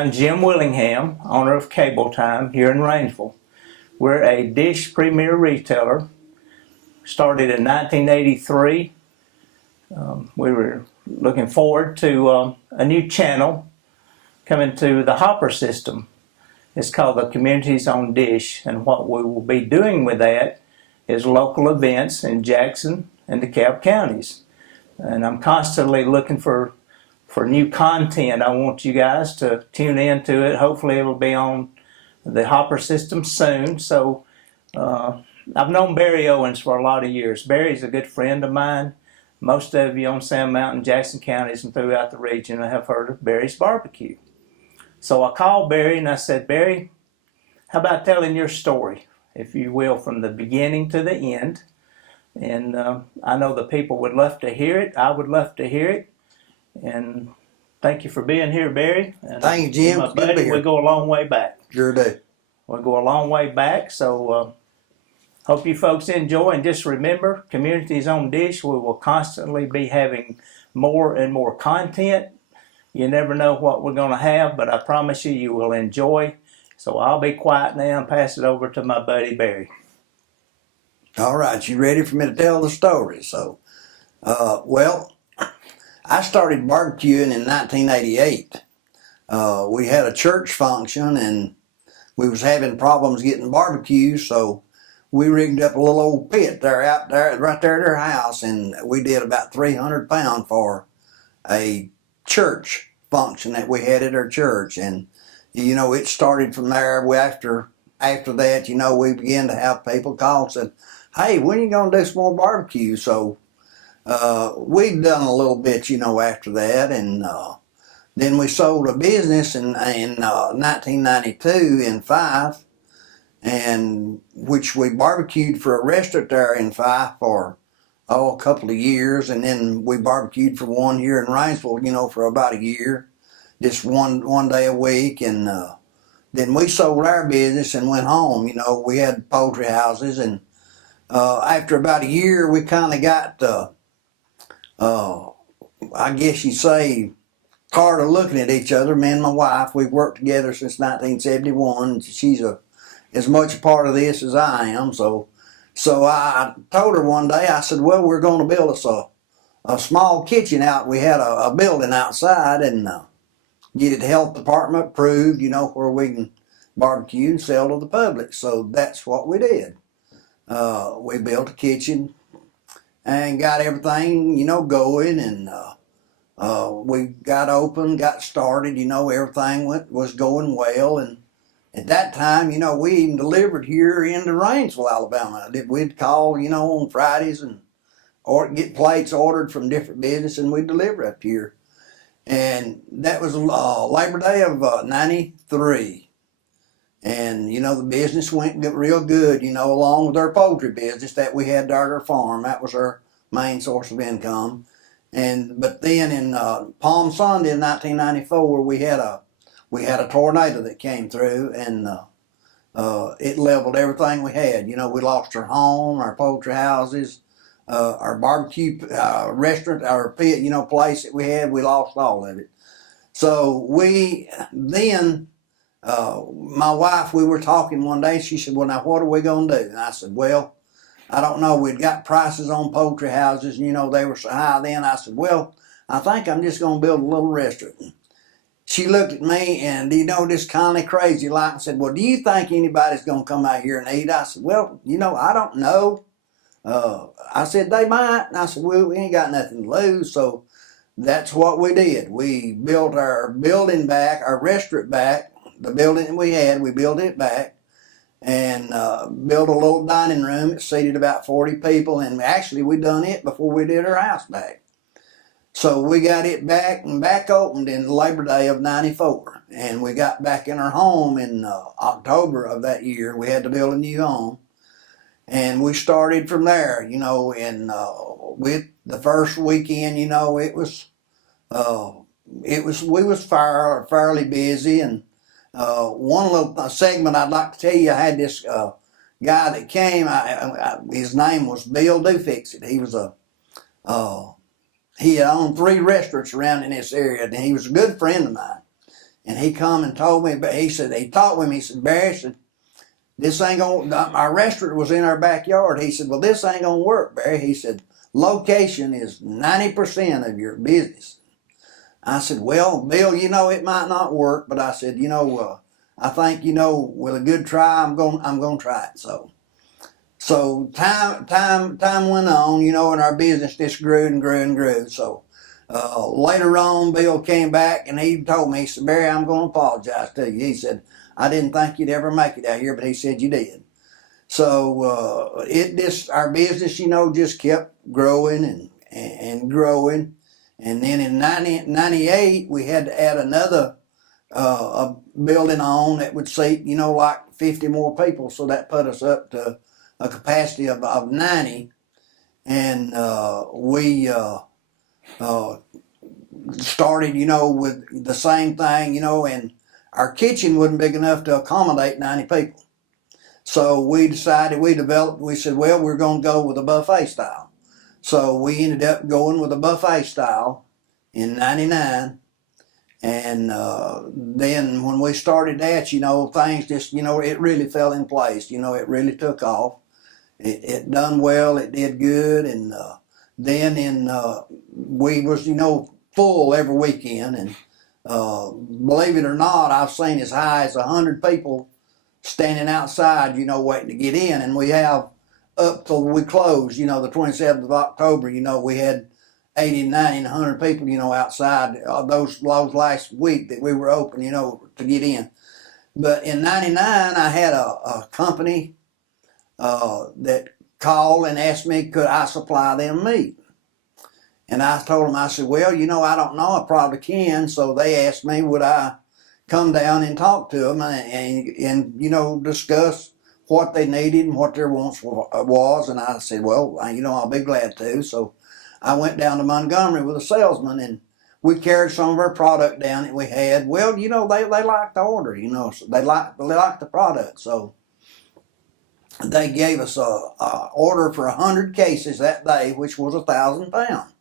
I'm Jim Willingham, owner of Cable Time here in Rainsville. We're a dish premier retailer. Started in 1983. We were looking forward to a new channel coming to the Hopper system. It's called the Community's Own Dish, and what we will be doing with that is local events in Jackson and DeKalb counties. And I'm constantly looking for new content. I want you guys to tune into it. Hopefully it'll be on the Hopper system soon. So I've known Barry Owens for a lot of years. Barry's a good friend of mine. Most of you on Sand Mountain, Jackson counties, and throughout the region have heard of Barry's Barbecue. So I called Barry and I said, Barry, how about telling your story, if you will, from the beginning to the end? And I know the people would love to hear it. I would love to hear it. And thank you for being here, Barry. And thank you, Jim. My buddy, we go a long way back. Sure do. We go a long way back. So hope you folks enjoy. And just remember, Community's Own Dish, we will constantly be having more and more content. You never know what we're going to have, but I promise you, you will enjoy. So I'll be quiet now and pass it over to my buddy, Barry. All right, you ready for me to tell the story? So, well, I started barbecuing in 1988. We had a church function and we was having problems getting barbecue, so we rigged up a little old pit there out there, right there at their house, and we did about 300 pounds for a church function that we had at our church. And you know, it started from there. After that, you know, we began to have people call and said, hey, when are you going to do some more barbecue? So we've done a little bit, you know, after that. And then we sold a business in 1992 in Fife, and which we barbecued for a restaurant there in Fife for a couple of years. And then we barbecued for one here in Rainsville, you know, for about a year, just one day a week. And then we sold our business and went home. You know, we had poultry houses, and after about a year, we kind of got, I guess you'd say, tired of looking at each other. Me and my wife, we've worked together since 1971. She's as much a part of this as I am. So I told her one day, I said, well, we're going to build us a small kitchen out. We had a building outside, and get it health department approved, you know, where we can barbecue and sell to the public. So that's what we did. We built a kitchen and got everything, you know, going, and we got open, got started, you know, everything was going well. And at that time, you know, we even delivered here into Rainsville, Alabama. We'd call, you know, on Fridays or get plates ordered from different businesses, and we'd deliver up here. And that was Labor Day of 93. And, you know, the business went real good, you know, along with our poultry business that we had there at our farm. That was our main source of income. But then in Palm Sunday in 1994, we had a tornado that came through, and it leveled everything we had. You know, we lost our home, our poultry houses, our barbecue restaurant, our pit, you know, place that we had. We lost all of it. So my wife, we were talking one day. She said, well, now what are we going to do? And I said, well, I don't know. We'd got prices on poultry houses, and, you know, they were so high then. I said, well, I think I'm just going to build a little restaurant. She looked at me and, you know, just kind of crazy like, and said, well, do you think anybody's going to come out here and eat? I said, well, you know, I don't know. I said, they might. And I said, well, we ain't got nothing to lose. So that's what we did. We built our building back, our restaurant back. The building that we had, we built it back, and built a little dining room. It seated about 40 people, and actually we done it before we did our house back. So we got it back opened in Labor Day of 94, and we got back in our home in October of that year. We had to build a new home, and we started from there, you know. And with the first weekend, you know, we was fairly busy. And one little segment I'd like to tell you, I had this guy that came. His name was Bill Dufixit. He was he had owned 3 restaurants around in this area, and he was a good friend of mine. And he come and told me, but he said, he talked with me, he said, Barry, said, this ain't gonna, our restaurant was in our backyard. He said, well, this ain't gonna work, Barry. He said, location is 90% of your business. I said, well, Bill, it might not work, but I said, I think, with a good try, I'm gonna try it. So time went on, and our business just grew and grew and grew. So later on, Bill came back and he told me, he said, Barry, I'm going to apologize to you. He said, I didn't think you'd ever make it out here, but he said you did. So our business, just kept growing and growing. And then in 98, we had to add another a building on that would seat, like 50 more people. So that put us up to a capacity of 90. And we started, with the same thing, and our kitchen wasn't big enough to accommodate 90 people. So we decided, we said, well, we're going to go with a buffet style. So we ended up going with a buffet style in 99. And then when we started that, things just, it really fell in place. It really took off. It done well. It did good. And then we was, full every weekend. And believe it or not, I've seen as high as 100 people standing outside, waiting to get in. And we have up till we closed, the 27th of October, we had 80, 90, and 100 people, outside those last week that we were open, to get in. But in 99, I had a company that called and asked me, could I supply them meat? And I told them, I said, well, I don't know, I probably can. So they asked me, would I come down and talk to them and discuss what they needed and what their wants was. And I said, well, I'll be glad to. So I went down to Montgomery with a salesman, and we carried some of our product down that we had. Well, they liked the order, so they liked the product. So they gave us a order for 100 cases that day, which was 1,000 pounds.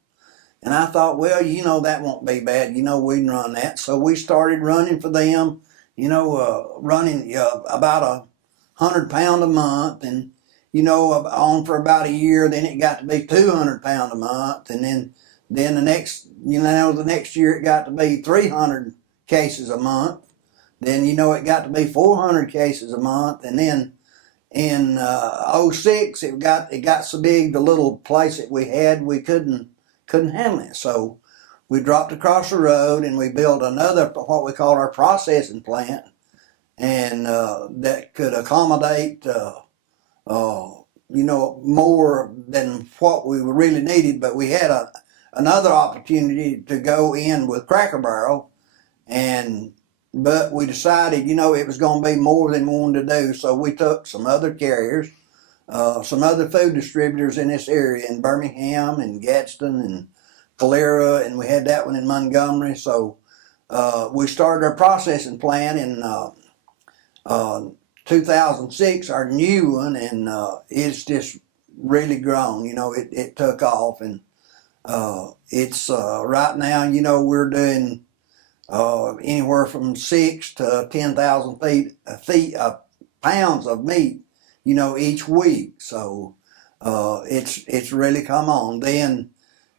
And I thought, well, that won't be bad. We can run that. So we started running for them, running about 100 pounds a month, and on for about a year. Then it got to be 200 pounds a month, and then the next year it got to be 300 cases a month. Then it got to be 400 cases a month, and then in 06 it got so big, the little place that we had, we couldn't handle it. So we dropped across the road and we built another, what we call our processing plant, and that could accommodate more than what we really needed. But we had another opportunity to go in with Cracker Barrel, but we decided, it was going to be more than we wanted to do. So we took some other carriers, some other food distributors in this area, in Birmingham and Gadsden and Calera, and we had that one in Montgomery. So we started our processing plant in 2006, our new one, and it's just really grown. It took off, and it's right now, we're doing anywhere from 6 to 10,000 pounds of meat, each week. So it's really come on. Then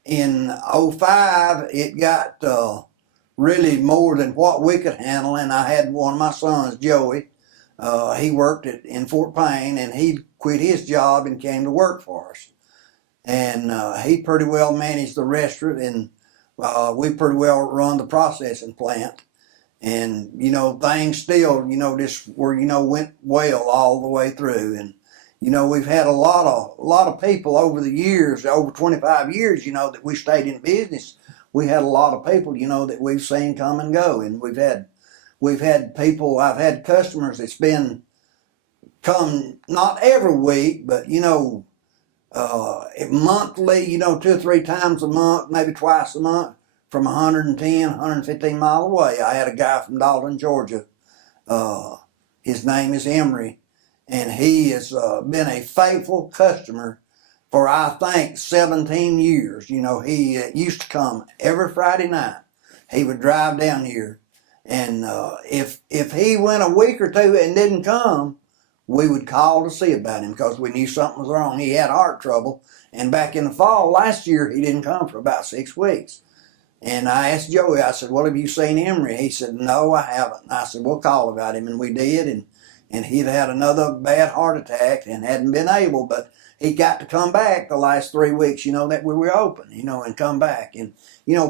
in 05, it got really more than what we could handle, and I had one of my sons, Joey. He worked in Fort Payne, and he quit his job and came to work for us. And he pretty well managed the restaurant, and we pretty well run the processing plant. And, things still, just were, went well all the way through. And, we've had a lot of people over the years, over 25 years, that we stayed in business. We had a lot of people, that we've seen come and go. And we've had people, I've had customers that's come not every week, but, monthly, 2 or 3 times a month, maybe twice a month, from 110, 115 miles away. I had a guy from Dalton, Georgia. His name is Emery, and he has been a faithful customer for, I think, 17 years. He used to come every Friday night. He would drive down here, And if he went a week or two and didn't come, we would call to see about him because we knew something was wrong. He had heart trouble. And back in the fall last year, he didn't come for about 6 weeks. And I asked Joey, I said, well, have you seen Emery? He said, no, I haven't. I said, we'll call about him. And we did. And he'd had another bad heart attack and hadn't been able, but he got to come back the last 3 weeks, that we were open, and come back. And,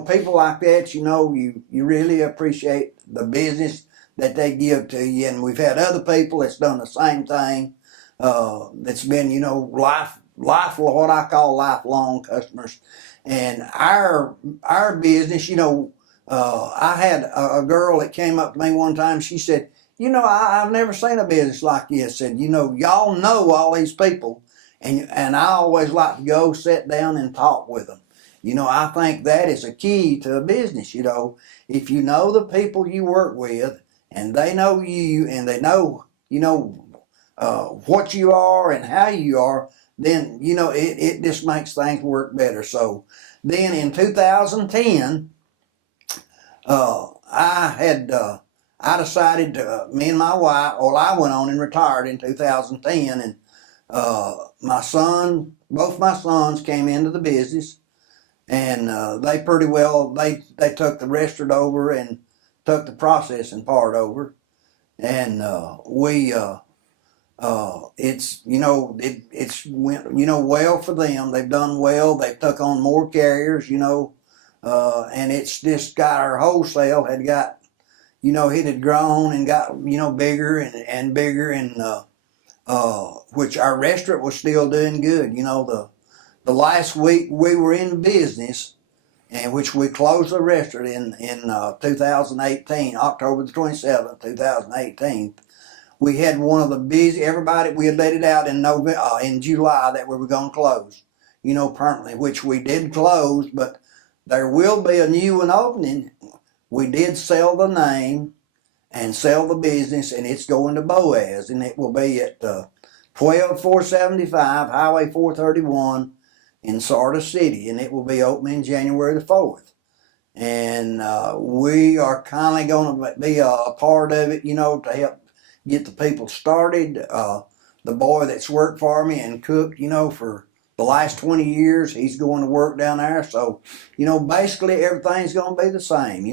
people like that, you really appreciate the business that they give to you. And we've had other people that's done the same thing. That's been, what I call lifelong customers. And our business, I had a girl that came up to me one time. She said, I've never seen a business like this. Said, y'all know all these people, and I always like to go sit down and talk with them. I think that is a key to a business. If you know the people you work with, and they know you, and they know, what you are and how you are, then, it just makes things work better. So then in 2010, I decided to, me and my wife, I went on and retired in 2010, and both my sons came into the business, and they pretty well, they took the restaurant over and took the processing part over, and it's went well for them. They've done well. They've took on more carriers, and it's just got our wholesale had got, it had grown and got bigger and bigger, and which our restaurant was still doing good. The last week we were in business, and which we closed the restaurant in 2018, October the 27th, 2018. We had one of the everybody, we had let it out in July that we were going to close, permanently, which we did close, but there will be a new one opening. We did sell the name and sell the business, and it's going to Boaz, and it will be at 12475 Highway 431 in Sardis City, and it will be opening January the 4th. And we are kind of going to be a part of it, to help get the people started. The boy that's worked for me and cooked, for the last 20 years, he's going to work down there. So, basically everything's going to be the same.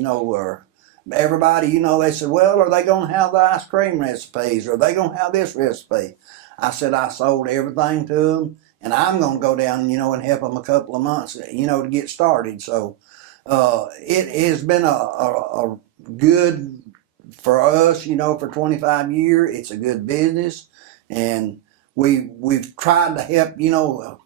Everybody, they said, well, are they going to have the ice cream recipes? Or are they going to have this recipe? I said I sold everything to them, and I'm going to go down, and help them a couple of months, to get started. So it has been a good for us, for 25 years. It's a good business, and we've tried to help,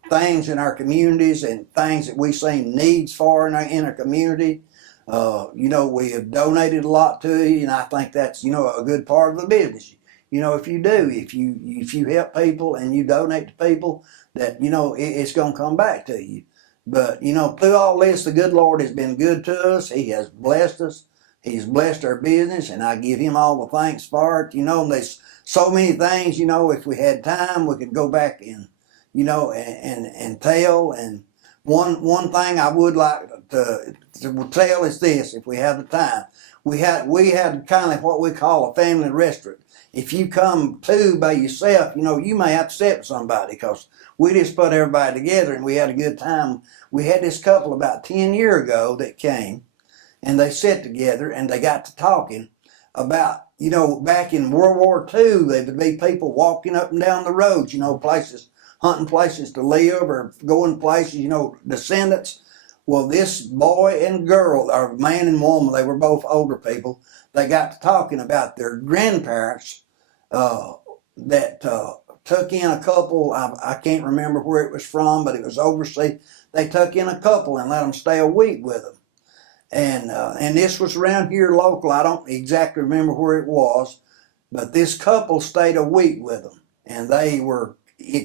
things in our communities and things that we see needs for in our community. We have donated a lot to you, and I think that's, a good part of the business. If you do, if you help people and you donate to people, that, it's going to come back to you. But, through all this, the good Lord has been good to us. He has blessed us. He's blessed our business, and I give him all the thanks for it. There's so many things, if we had time, we could go back and, and tell. And one thing I would like to tell is this, if we have the time. We had kind of what we call a family restaurant. If you come to by yourself, you may have to sit with somebody, because we just put everybody together and we had a good time. We had this couple about 10 years ago that came, and they sat together and they got to talking about, back in World War II, there would be people walking up and down the roads, places, hunting places to live or going places, descendants. Well, this boy and girl, or man and woman, they were both older people, they got to talking about their grandparents that took in a couple. I can't remember where it was from, but it was overseas. They took in a couple and let them stay a week with them. And this was around here local. I don't exactly remember where it was, but this couple stayed a week with them. And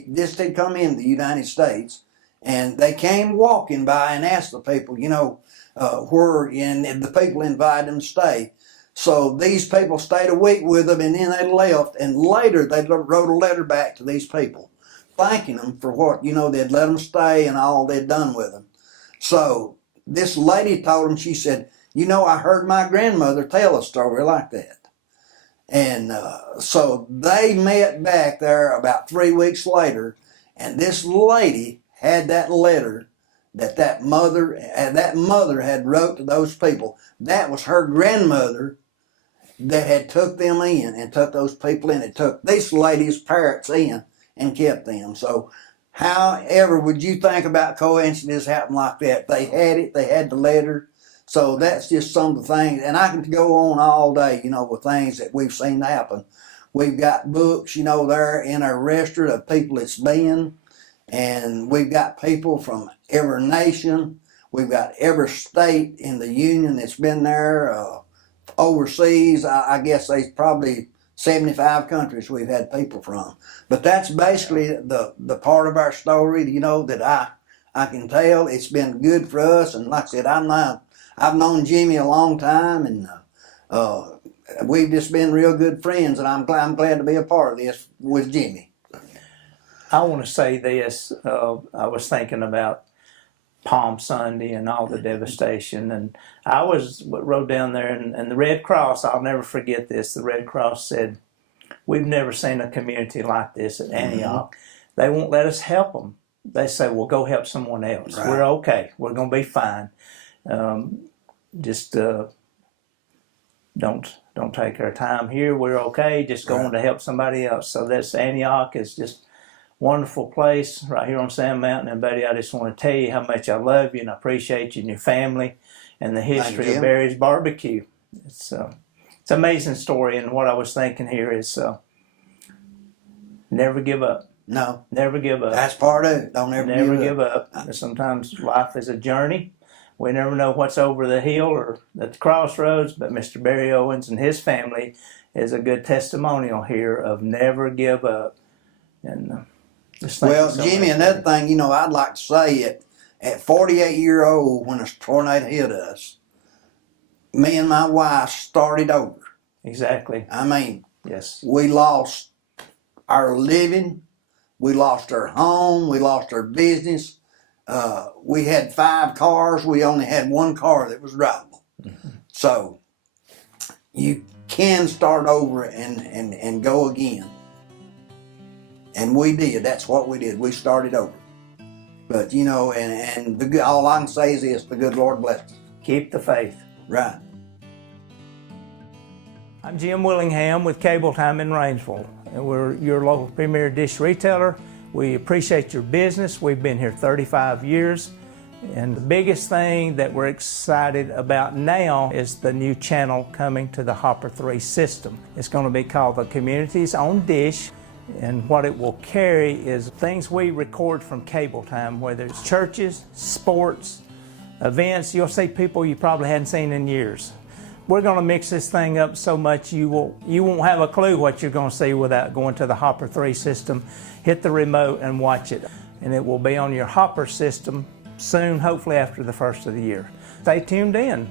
this had come in the United States, and they came walking by and asked the people, where, and the people invited them to stay. So these people stayed a week with them, and then they left, and later they wrote a letter back to these people, thanking them for what, they'd let them stay and all they'd done with them. So this lady told them, she said, You know, I heard my grandmother tell a story like that. And so they met back there about 3 weeks later, and this lady had that letter that mother had wrote to those people. That was her grandmother that had took them in and took those people in. It took this lady's parents in and kept them. So however would you think about coincidences happening like that? They had it, they had the letter. So that's just some of the things, and I can go on all day, you know, with things that we've seen happen. We've got books, you know, there in our register of people it's been, and we've got people from every nation. We've got every state in the union that's been there. Overseas, I guess there's probably 75 countries we've had people from. But that's basically the part of our story, you know, that I can tell. It's been good for us, and like I said, I've known Jimmy a long time, and we've just been real good friends, and I'm glad to be a part of this with Jimmy. I want to say this. I was thinking about Palm Sunday and all the devastation, and I rode down there, and the Red Cross, I'll never forget this, the Red Cross said, we've never seen a community like this at Antioch. Mm-hmm. They won't let us help them. They say, well, go help someone else. Right. We're okay. We're going to be fine. Just don't take our time here. We're okay. Just going to help somebody else. So that's Antioch is just wonderful place right here on Sand Mountain. And buddy, I just want to tell you how much I love you and I appreciate you and your family and the history of Barry's Barbecue. It's an amazing story. And what I was thinking here is never give up. No, never give up. That's part of it. Don't ever give up. Sometimes life is a journey. We never know what's over the hill or at the crossroads, but Mr. Barry Owens and his family is a good testimonial here of never give up. And well, Jimmy, another thing, you know, I'd like to say it at 48 years old when a tornado hit us, me and my wife started over. Exactly. I mean, yes, we lost our living, we lost our home, we lost our business. We had 5 cars. We only had 1 car that was drivable. Mm-hmm. So you can start over and go again. And we did. That's what we did. We started over. But, you know, and all I can say is this, the good Lord bless us. Keep the faith. Right. I'm Jim Willingham with Cable Time in Rainsville. And we're your local premier dish retailer. We appreciate your business. We've been here 35 years. And the biggest thing that we're excited about now is the new channel coming to the Hopper 3 system. It's going to be called the Community's Own Dish. And what it will carry is things we record from Cable Time, whether it's churches, sports, events. You'll see people you probably hadn't seen in years. We're going to mix this thing up so much you won't have a clue what you're going to see without going to the Hopper 3 system. Hit the remote and watch it. And it will be on your Hopper system soon, hopefully after the first of the year. Stay tuned in.